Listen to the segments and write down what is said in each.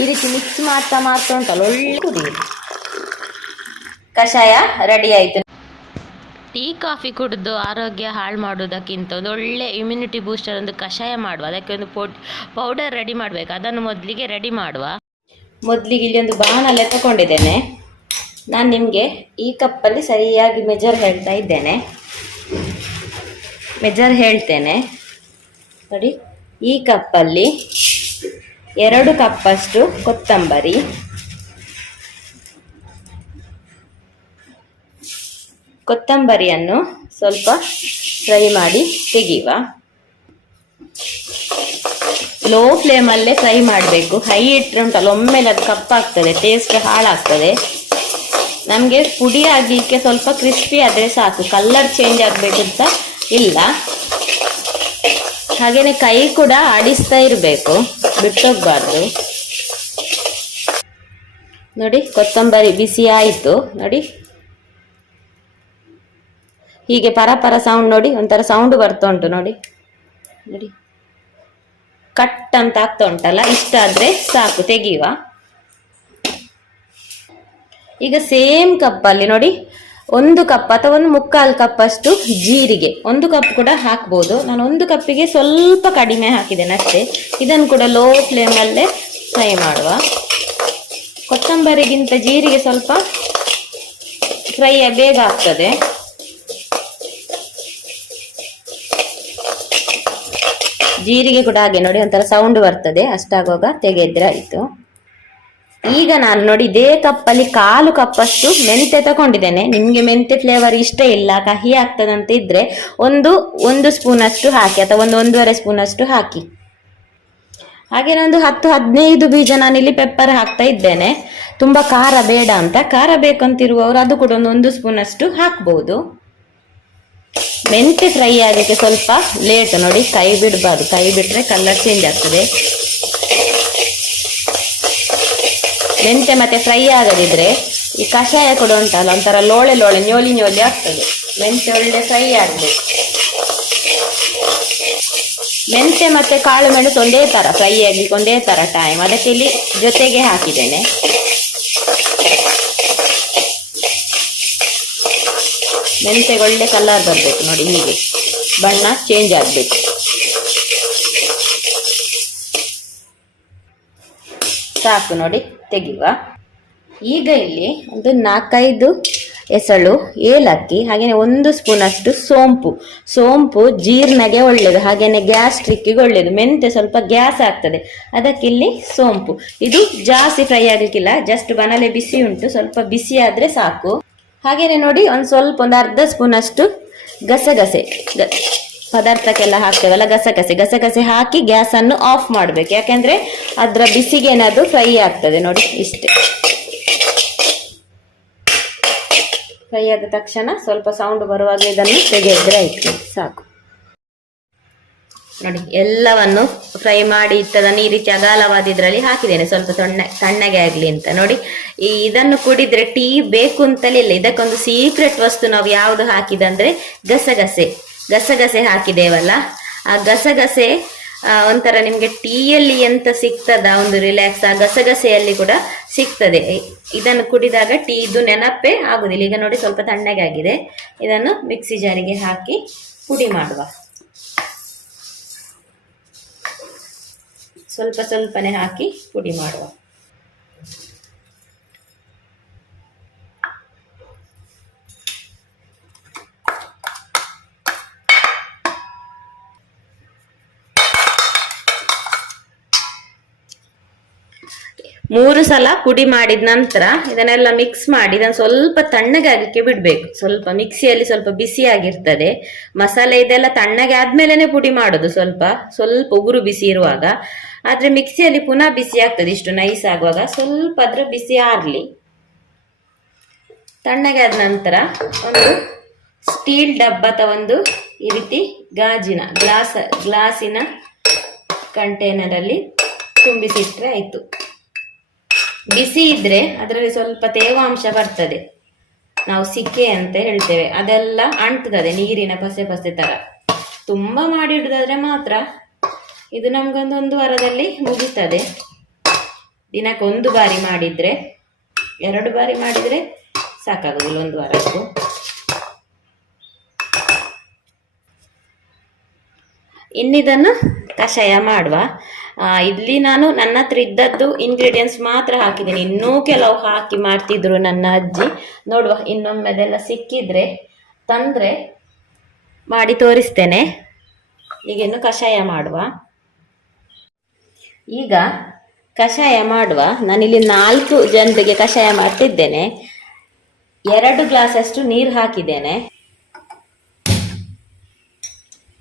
ಈ ರೀತಿ ಮಿಕ್ಸ್ ಮಾಡ್ತಾ ಮಾಡ್ತಾ ಉಂಟಲ್ಲ ಒಳ್ಳೆ ಕುದಿಯಿರಿ ಕಷಾಯ ರೆಡಿ ಆಯ್ತು. ಟೀ ಕಾಫಿ ಕುಡಿದು ಆರೋಗ್ಯ ಹಾಳು ಮಾಡೋದಕ್ಕಿಂತ ಒಂದು ಒಳ್ಳೆ ಇಮ್ಯುನಿಟಿ ಬೂಸ್ಟರ್ ಒಂದು ಕಷಾಯ ಮಾಡುವ. ಅದಕ್ಕೆ ಒಂದು ಪೌಡ್ ಪೌಡರ್ ರೆಡಿ ಮಾಡಬೇಕು. ಅದನ್ನು ಮೊದಲಿಗೆ ರೆಡಿ ಮಾಡುವ. ಮೊದಲಿಗೆ ಇಲ್ಲಿ ಒಂದು ಬಾಣಲೆ ತಗೊಂಡಿದ್ದೇನೆ ನಾನು ನಿಮಗೆ ಈ ಕಪ್ಪಲ್ಲಿ ಸರಿಯಾಗಿ ಮೆಜರ್ ಹೇಳ್ತಾ ಇದ್ದೇನೆ. ಮೆಜರ್ ಹೇಳ್ತೇನೆ. ನೋಡಿ ಈ ಕಪ್ಪಲ್ಲಿ ಎರಡು ಕಪ್ಪಷ್ಟು ಕೊತ್ತಂಬರಿ. ಕೊತ್ತಂಬರಿಯನ್ನು ಸ್ವಲ್ಪ ಫ್ರೈ ಮಾಡಿ ತೆಗೆಯುವ. ಲೋ ಫ್ಲೇಮಲ್ಲೇ ಫ್ರೈ ಮಾಡಬೇಕು. ಹೈ ಇಟ್ಟರೆ ಉಂಟಲ್ಲ ಒಮ್ಮೆಲೆ ಅದು ಕಪ್ಪಾಗ್ತದೆ ಟೇಸ್ಟ್ ಹಾಳಾಗ್ತದೆ. ನಮಗೆ ಪುಡಿ ಆಗಲಿಕ್ಕೆ ಸ್ವಲ್ಪ ಕ್ರಿಸ್ಪಿ ಆದರೆ ಸಾಕು. ಕಲರ್ ಚೇಂಜ್ ಆಗಬೇಕು ಇಲ್ಲ. ಹಾಗೆಯೇ ಕೈ ಕೂಡ ಆಡಿಸ್ತಾ ಇರಬೇಕು. ಬಿಟ್ಟೋಗ್ಬಾರ್ದು. ನೋಡಿ, ಕೊತ್ತಂಬರಿ ಬಿಸಿ ಆಯಿತು. ನೋಡಿ. ಹೀಗೆ ಪರ ಪರ ಸೌಂಡ್ ನೋಡಿ, ಒಂಥರ ಸೌಂಡ್ ಬರ್ತಾ ಉಂಟು ನೋಡಿ. ನೋಡಿ. ಕಟ್ ಅಂತ ಆಗ್ತಾ ಉಂಟಲ್ಲ, ಇಷ್ಟ ಆದ್ರೆ ಸಾಕು, ತೆಗೆಯುವ. ಈಗ ಸೇಮ್ ಕಪ್ಪಲ್ಲಿ ನೋಡಿ ಒಂದು ಕಪ್ ಅಥವಾ ಒಂದು ಮುಕ್ಕಾಲು ಕಪ್ ಅಷ್ಟು ಜೀರಿಗೆ. ಒಂದು ಕಪ್ ಕೂಡ ಹಾಕ್ಬೋದು. ನಾನು ಒಂದು ಕಪ್ಪಿಗೆ ಸ್ವಲ್ಪ ಕಡಿಮೆ ಹಾಕಿದ್ದೇನೆ ಅಷ್ಟೇ. ಇದನ್ನು ಕೂಡ ಲೋ ಫ್ಲೇಮಲ್ಲೇ ಫ್ರೈ ಮಾಡುವ. ಕೊತ್ತಂಬರಿಗಿಂತ ಜೀರಿಗೆ ಸ್ವಲ್ಪ ಫ್ರೈ ಬೇಗ ಆಗ್ತದೆ. ಜೀರಿಗೆ ಕೂಡ ಹಾಗೆ ನೋಡಿ, ಒಂಥರ ಸೌಂಡ್ ಬರ್ತದೆ. ಅಷ್ಟಾಗುವಾಗ ತೆಗೆದ್ರೆ ಆಯಿತು. ಈಗ ನಾನು ನೋಡಿ ಇದೇ ಕಪ್ಪಲ್ಲಿ ಕಾಲು ಕಪ್ಪಷ್ಟು ಮೆಂತೆ ತಗೊಂಡಿದ್ದೇನೆ. ನಿಮಗೆ ಮೆಂತೆ ಫ್ಲೇವರ್ ಇಷ್ಟ ಇಲ್ಲ, ಕಹಿ ಆಗ್ತದಂತ ಇದ್ರೆ ಒಂದು ಒಂದು ಸ್ಪೂನ್ ಅಷ್ಟು ಹಾಕಿ ಅಥವಾ ಒಂದು ಒಂದೂವರೆ ಸ್ಪೂನ್ ಅಷ್ಟು ಹಾಕಿ. ಹಾಗೆ ಒಂದು ಹತ್ತು, ಹದಿನೈದು ಬೀಜ ಇಲ್ಲಿ ಪೆಪ್ಪರ್ ಹಾಕ್ತಾ ಇದ್ದೇನೆ. ತುಂಬಾ ಖಾರ ಬೇಡ ಅಂತ. ಖಾರ ಬೇಕಂತಿರುವವರು ಅದು ಕೂಡ ಒಂದು ಒಂದು ಸ್ಪೂನ್ ಅಷ್ಟು ಹಾಕ್ಬಹುದು ಮೆಂತೆ ಫ್ರೈ ಆಗಕ್ಕೆ ಸ್ವಲ್ಪ ಲೇಟ್ ನೋಡಿ ಕೈ ಬಿಡಬಾರ್ದು. ಕೈ ಬಿಟ್ರೆ ಕಲರ್ ಚೇಂಜ್ ಆಗ್ತದೆ. ಮೆಂತೆ ಮತ್ತೆ ಫ್ರೈ ಆಗದಿದ್ರೆ ಈ ಕಷಾಯ ಕೂಡ ಉಂಟಲ್ಲ, ಒಂಥರ ಲೋಳೆ ಲೋಳೆ, ನ್ಯೋಲಿ ನ್ಯೋಲಿ ಆಗ್ತದೆ. ಮೆಂತೆ ಒಳ್ಳೆ ಫ್ರೈ ಆಗಬೇಕು. ಮೆಂತೆ ಮತ್ತೆ ಕಾಳು ಮೆಣಸು ಒಂದೇ ತರ ಫ್ರೈ ಆಗ್ಲಿಕ್ಕೆ ಒಂದೇ ತರ ಟೈಮ್ ಅದಕ್ಕೆ ಇಲ್ಲಿ ಜೊತೆಗೆ ಹಾಕಿದ್ದೇನೆ. ಮೆಂತೆಗೆ ಒಳ್ಳೆ ಕಲರ್ ಬರಬೇಕು ನೋಡಿ ಹೀಗೆ. ಬಣ್ಣ ಚೇಂಜ್ ಆಗಬೇಕು. ಸಾಕು ನೋಡಿ, ತೆಗೆಯುವ. ಈಗ ಇಲ್ಲಿ ಒಂದು ನಾಲ್ಕೈದು ಎಸಳು, ಏಲಕ್ಕಿ ಹಾಗೆಯೇ ಒಂದು ಸ್ಪೂನ್ ಅಷ್ಟು ಸೋಂಪು. ಸೋಂಪು ಜೀರ್ಣಗೆ ಒಳ್ಳೆಯದು ಹಾಗೆಯೇ ಗ್ಯಾಸ್ಟ್ರಿಕ್ಕಿಗೆ ಒಳ್ಳೆಯದು ಮೆಂತೆ ಸ್ವಲ್ಪ ಗ್ಯಾಸ್ ಆಗ್ತದೆ ಅದಕ್ಕಿಲ್ಲಿ ಸೋಂಪು. ಇದು ಜಾಸ್ತಿ ಫ್ರೈ ಆಗಲಿಕ್ಕಿಲ್ಲ ಜಸ್ಟ್ ಬನಲೆ ಬಿಸಿ ಉಂಟು, ಸ್ವಲ್ಪ ಬಿಸಿ ಆದರೆ ಸಾಕು. ಹಾಗೆಯೇ ನೋಡಿ, ಒಂದು ಸ್ವಲ್ಪ, ಒಂದು ಅರ್ಧ ಸ್ಪೂನ್ ಅಷ್ಟು ಗಸಗಸೆ ಪದಾರ್ಥಕ್ಕೆಲ್ಲ ಹಾಕ್ತೇವಲ್ಲ, ಗಸಗಸೆ. ಗಸಗಸೆ ಹಾಕಿ ಗ್ಯಾಸನ್ನು ಆಫ್ ಮಾಡಬೇಕು. ಯಾಕೆಂದ್ರೆ ಅದರ ಬಿಸಿಗೆ ಏನಾದ್ರು ಫ್ರೈ ಆಗ್ತದೆ ನೋಡಿ, ಇಷ್ಟೇ. ಫ್ರೈ ಆದ ತಕ್ಷಣ ಸ್ವಲ್ಪ ಸೌಂಡ್ ಬರುವಾಗ ಇದನ್ನು ತೆಗೆದ್ರೆ ಆಯ್ತು, ಸಾಕು. ನೋಡಿ, ಎಲ್ಲವನ್ನು ಫ್ರೈ ಮಾಡಿ ಇಟ್ಟದನ್ನು ಈ ರೀತಿ ಅಗಾಲವಾದ ಇದರಲ್ಲಿ ಹಾಕಿದ್ದೇನೆ. ಸ್ವಲ್ಪ ತಣ್ಣ ತಣ್ಣಗೆ ಆಗಲಿ ಅಂತ. ನೋಡಿ, ಈ ಇದನ್ನು ಕುಡಿದ್ರೆ ಟೀ ಬೇಕು ಅಂತಲೇ ಇಲ್ಲ. ಇದಕ್ಕೊಂದು ಸೀಕ್ರೆಟ್ ವಸ್ತು ನಾವು ಯಾವುದು ಹಾಕಿದಂದ್ರೆ ಗಸಗಸೆ. ಗಸಗಸೆ ಹಾಕಿದೇವಲ್ಲ ಆ ಗಸಗಸೆ ಒಂಥರ ನಿಮಗೆ ಟೀಯಲ್ಲಿ ಎಂತ ಸಿಗ್ತದ? ಒಂದು ರಿಲ್ಯಾಕ್ಸ್ ಆ ಗಸಗಸೆಯಲ್ಲಿ ಕೂಡ ಸಿಗ್ತದೆ. ಇದನ್ನು ಕುಡಿದಾಗ ಟೀ ಇದು ನೆನಪೇ ಆಗುದಿಲ್ಲ. ಈಗ ನೋಡಿ ಸ್ವಲ್ಪ ತಣ್ಣಗಾಗಿದೆ ಇದನ್ನು ಮಿಕ್ಸಿ ಜಾರಿಗೆ ಹಾಕಿ ಪುಡಿ ಮಾಡುವ. ಸ್ವಲ್ಪ ಸ್ವಲ್ಪನೇ ಹಾಕಿ ಪುಡಿ ಮಾಡುವ. ಮೂರು ಸಲ ಪುಡಿ ಮಾಡಿದ ನಂತರ ಇದನ್ನೆಲ್ಲ ಮಿಕ್ಸ್ ಮಾಡಿ, ಇದನ್ನು ಸ್ವಲ್ಪ ತಣ್ಣಗೆ ಆಗಲಿಕ್ಕೆ ಬಿಡಬೇಕು. ಸ್ವಲ್ಪ ಮಿಕ್ಸಿಯಲ್ಲಿ ಸ್ವಲ್ಪ ಬಿಸಿ ಆಗಿರ್ತದೆ. ಮಸಾಲೆ ಇದೆಲ್ಲ ತಣ್ಣಗೆ ಆದ್ಮೇಲೆ ಪುಡಿ ಮಾಡೋದು ಸ್ವಲ್ಪ. ಸ್ವಲ್ಪ ಉಗುರು ಬಿಸಿ ಇರುವಾಗ. ಆದರೆ ಮಿಕ್ಸಿಯಲ್ಲಿ ಪುನಃ ಬಿಸಿ ಆಗ್ತದೆ, ಇಷ್ಟು ನೈಸ್ ಆಗುವಾಗ. ಸ್ವಲ್ಪ ಅದ್ರ ಬಿಸಿ ಆರ್ಲಿ. ತಣ್ಣಗೆ ಆದ ನಂತರ ಒಂದು ಸ್ಟೀಲ್ ಡಬ್ಬ ಅಥವಾ ಒಂದು ಈ ರೀತಿ ಗಾಜಿನ, ಗ್ಲಾಸ್, ಗ್ಲಾಸಿನ ಕಂಟೈನರಲ್ಲಿ ತುಂಬಿಸಿಟ್ರೆ ಆಯ್ತು. ಬಿಸಿ ಇದ್ರೆ ಅದರಲ್ಲಿ ಸ್ವಲ್ಪ ತೇವಾಂಶ ಬರ್ತದೆ. ನಾವು ಸಿಕ್ಕೆ ಅಂತ ಹೇಳ್ತೇವೆ. ಅದೆಲ್ಲ ಅಂಟ್ತದೆ, ನೀರಿನ ಪಸೆ ಪಸೆ ತರ. ತುಂಬಾ ಮಾಡಿಡುದಾದ್ರೆ ಮಾತ್ರ ಇದು ನಮ್ಗೊಂದು ಒಂದು ವಾರದಲ್ಲಿ ಮುಗೀತದೆ. ದಿನಕ್ಕೆ ಒಂದು ಬಾರಿ ಮಾಡಿದ್ರೆ, ಎರಡು ಬಾರಿ ಮಾಡಿದರೆ ಸಾಕಾಗೋದಿಲ್ಲ ಒಂದು ವಾರಕ್ಕೂ. ಇನ್ನಿದನ್ನು ಕಷಾಯ ಮಾಡುವ. ಇಲ್ಲಿ ನಾನು ನನ್ನ ಹತ್ರ ಇದ್ದದ್ದು ಇಂಗ್ರೀಡಿಯೆಂಟ್ಸ್ ಮಾತ್ರ ಹಾಕಿದ್ದೀನಿ. ಇನ್ನೂ ಕೆಲವು ಹಾಕಿ ಮಾಡ್ತಿದ್ರು ನನ್ನ ಅಜ್ಜಿ. ನೋಡುವ, ಇನ್ನೊಮ್ಮೆ ಅದೆಲ್ಲ ಸಿಕ್ಕಿದ್ರೆ ತಂದರೆ ಮಾಡಿ ತೋರಿಸ್ತೇನೆ. ಈಗಿನ್ನು ಕಷಾಯ ಮಾಡುವ. ಈಗ ಕಷಾಯ ಮಾಡುವ. ನಾನಿಲ್ಲಿ ನಾಲ್ಕು ಜನರಿಗೆ ಕಷಾಯ ಮಾಡ್ತಿದ್ದೇನೆ. ಎರಡು ಗ್ಲಾಸಷ್ಟು ನೀರು ಹಾಕಿದ್ದೇನೆ.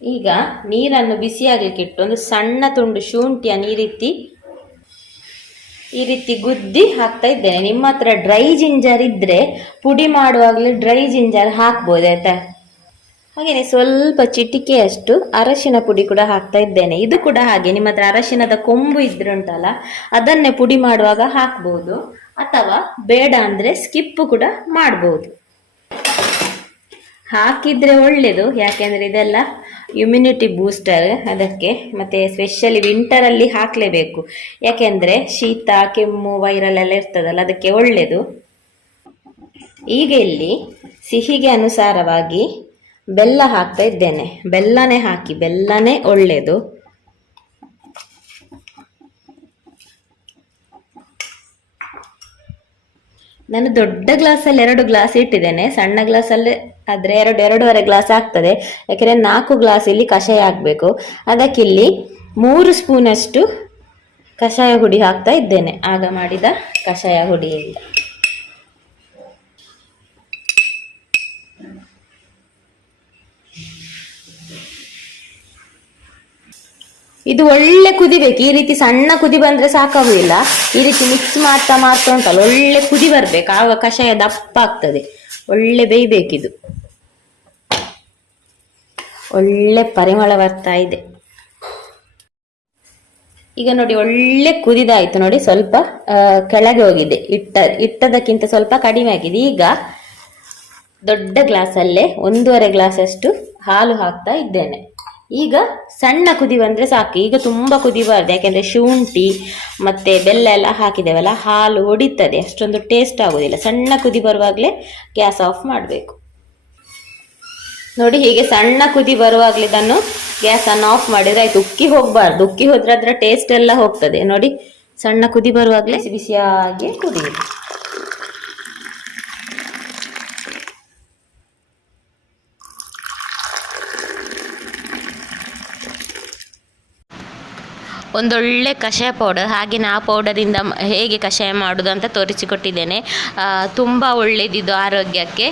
ಈಗ ನೀರನ್ನು ಬಿಸಿಯಾಗಲಿಕ್ಕಿಟ್ಟು ಒಂದು ಸಣ್ಣ ತುಂಡು ಶುಂಠಿಯ ನೀರಿತ್ತಿ ಈ ರೀತಿ ಗುದ್ದಿ ಹಾಕ್ತಾ ಇದ್ದೇನೆ. ನಿಮ್ಮ ಹತ್ರ ಡ್ರೈ ಜಿಂಜರ್ ಇದ್ದರೆ ಪುಡಿ ಮಾಡುವಾಗಲೇ ಡ್ರೈ ಜಿಂಜರ್ ಹಾಕ್ಬೋದು, ಆಯಿತಾ? ಹಾಗೆಯೇ ಸ್ವಲ್ಪ ಚಿಟಿಕೆಯಷ್ಟು ಅರಶಿನ ಪುಡಿ ಕೂಡ ಹಾಕ್ತಾ ಇದ್ದೇನೆ. ಇದು ಕೂಡ ಹಾಗೆ. ನಿಮ್ಮ ಹತ್ರ ಅರಶಿನದ ಕೊಂಬು ಇದ್ರೆ ಉಂಟಲ್ಲ, ಅದನ್ನೇ ಪುಡಿ ಮಾಡುವಾಗ ಹಾಕ್ಬೋದು. ಅಥವಾ ಬೇಡ ಅಂದರೆ ಸ್ಕಿಪ್ಪು ಕೂಡ ಮಾಡ್ಬೋದು. ಹಾಕಿದ್ರೆ ಒಳ್ಳೇದು. ಯಾಕೆಂದ್ರೆ ಇದೆಲ್ಲ ಇಮ್ಯುನಿಟಿ ಬೂಸ್ಟರ್ ಅದಕ್ಕೆ. ಮತ್ತೆ ಸ್ಪೆಷಲಿ ವಿಂಟರಲ್ಲಿ ಹಾಕಲೇಬೇಕು. ಯಾಕೆಂದ್ರೆ ಶೀತ, ಕೆಮ್ಮು ವೈರಲ್ ಎಲ್ಲ ಇರ್ತದಲ್ಲ, ಅದಕ್ಕೆ ಒಳ್ಳೆಯದು ಈಗ ಇಲ್ಲಿ ಸಿಹಿಗೆ ಅನುಸಾರವಾಗಿ ಬೆಲ್ಲ ಹಾಕ್ತಾ ಇದ್ದೇನೆ. ಬೆಲ್ಲನೇ ಹಾಕಿ, ಬೆಲ್ಲನೇ ಒಳ್ಳೆಯದು ನಾನು ದೊಡ್ಡ ಗ್ಲಾಸಲ್ಲಿ ಎರಡು ಗ್ಲಾಸ್ ಇಟ್ಟಿದ್ದೇನೆ. ಸಣ್ಣ ಗ್ಲಾಸಲ್ಲಿ ಆದರೆ ಎರಡು, ಎರಡೂವರೆ ಗ್ಲಾಸ್ ಆಗ್ತದೆ. ಯಾಕೆಂದರೆ ನಾಲ್ಕು ಗ್ಲಾಸ್ ಇಲ್ಲಿ ಕಷಾಯ ಹಾಕಬೇಕು. ಅದಕ್ಕಿಲ್ಲಿ ಮೂರು ಸ್ಪೂನಷ್ಟು ಕಷಾಯ ಹುಡಿ ಹಾಕ್ತಾ ಇದ್ದೇನೆ. ಆಗ ಮಾಡಿದ ಕಷಾಯ ಹುಡಿಯಿಂದ. ಇದು ಒಳ್ಳೆ ಕುದಿಬೇಕು ಈ ರೀತಿ ಸಣ್ಣ ಕುದಿ ಬಂದ್ರೆ ಸಾಕಾಗುದಿಲ್ಲ. ಈ ರೀತಿ ಮಿಕ್ಸ್ ಮಾಡ್ತಾ ಮಾಡ್ತಾ ಉಂಟಲ್ಲ, ಒಳ್ಳೆ ಕುದಿ ಬರ್ಬೇಕು. ಆಗ ಕಷಾಯ ದಪ್ಪ ಆಗ್ತದೆ. ಒಳ್ಳೆ ಬೇಯ್ಬೇಕಿದು. ಒಳ್ಳೆ ಪರಿಮಳ ಬರ್ತಾ ಇದೆ. ಈಗ ನೋಡಿ, ಒಳ್ಳೆ ಕುದಿದಾಯ್ತು ನೋಡಿ, ಸ್ವಲ್ಪ ಕೆಳಗೆ ಹೋಗಿದೆ. ಇಟ್ಟ, ಇಟ್ಟದಕ್ಕಿಂತ ಸ್ವಲ್ಪ ಕಡಿಮೆ ಆಗಿದೆ. ಈಗ ದೊಡ್ಡ ಗ್ಲಾಸಲ್ಲೇ ಒಂದೂವರೆ ಗ್ಲಾಸ್ ಅಷ್ಟು ಹಾಲು ಹಾಕ್ತಾ ಇದ್ದೇನೆ. ಈಗ ಸಣ್ಣ ಕುದಿ ಬಂದರೆ ಸಾಕು. ಈಗ ತುಂಬ ಕುದಿಬಾರ್ದು ಯಾಕೆಂದರೆ ಶುಂಠಿ ಮತ್ತೆ ಬೆಲ್ಲ ಎಲ್ಲ ಹಾಕಿದ್ದೇವಲ್ಲ, ಹಾಲು ಒಡಿತದೆ ಅಷ್ಟೊಂದು ಟೇಸ್ಟ್ ಆಗೋದಿಲ್ಲ. ಸಣ್ಣ ಕುದಿ ಬರುವಾಗಲೇ ಗ್ಯಾಸ್ ಆಫ್ ಮಾಡಬೇಕು. ನೋಡಿ, ಹೀಗೆ ಸಣ್ಣ ಕುದಿ ಬರುವಾಗಲೇ ಇದನ್ನು ಗ್ಯಾಸ್ ಅನ್ನು ಆಫ್ ಮಾಡಿದರೆ ಆಯ್ತು. ಉಕ್ಕಿ ಹೋಗಬಾರ್ದು. ಉಕ್ಕಿ ಹೋದ್ರೆ ಅದರ ಟೇಸ್ಟ್ ಎಲ್ಲ ಹೋಗ್ತದೆ. ನೋಡಿ, ಸಣ್ಣ ಕುದಿ ಬರುವಾಗಲೇ ಬಿಸಿ ಬಿಸಿಯಾಗಿ ಕುದಿಯುದು ಒಂದೊಳ್ಳೆ ಕಷಾಯ ಪೌಡರ್ ಹಾಗೆ ನಾ ಪೌಡರಿಂದ ಹೇಗೆ ಕಷಾಯ ಮಾಡೋದು ಅಂತ ತೋರಿಸಿಕೊಟ್ಟಿದ್ದೇನೆ. ತುಂಬ ಒಳ್ಳೆಯದಿದ್ದು ಆರೋಗ್ಯಕ್ಕೆ.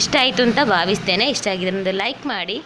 ಇಷ್ಟ ಆಯಿತು ಅಂತ ಭಾವಿಸ್ತೇನೆ. ಇಷ್ಟ ಆಗಿದ್ರೆ ಒಂದು ಲೈಕ್ ಮಾಡಿ.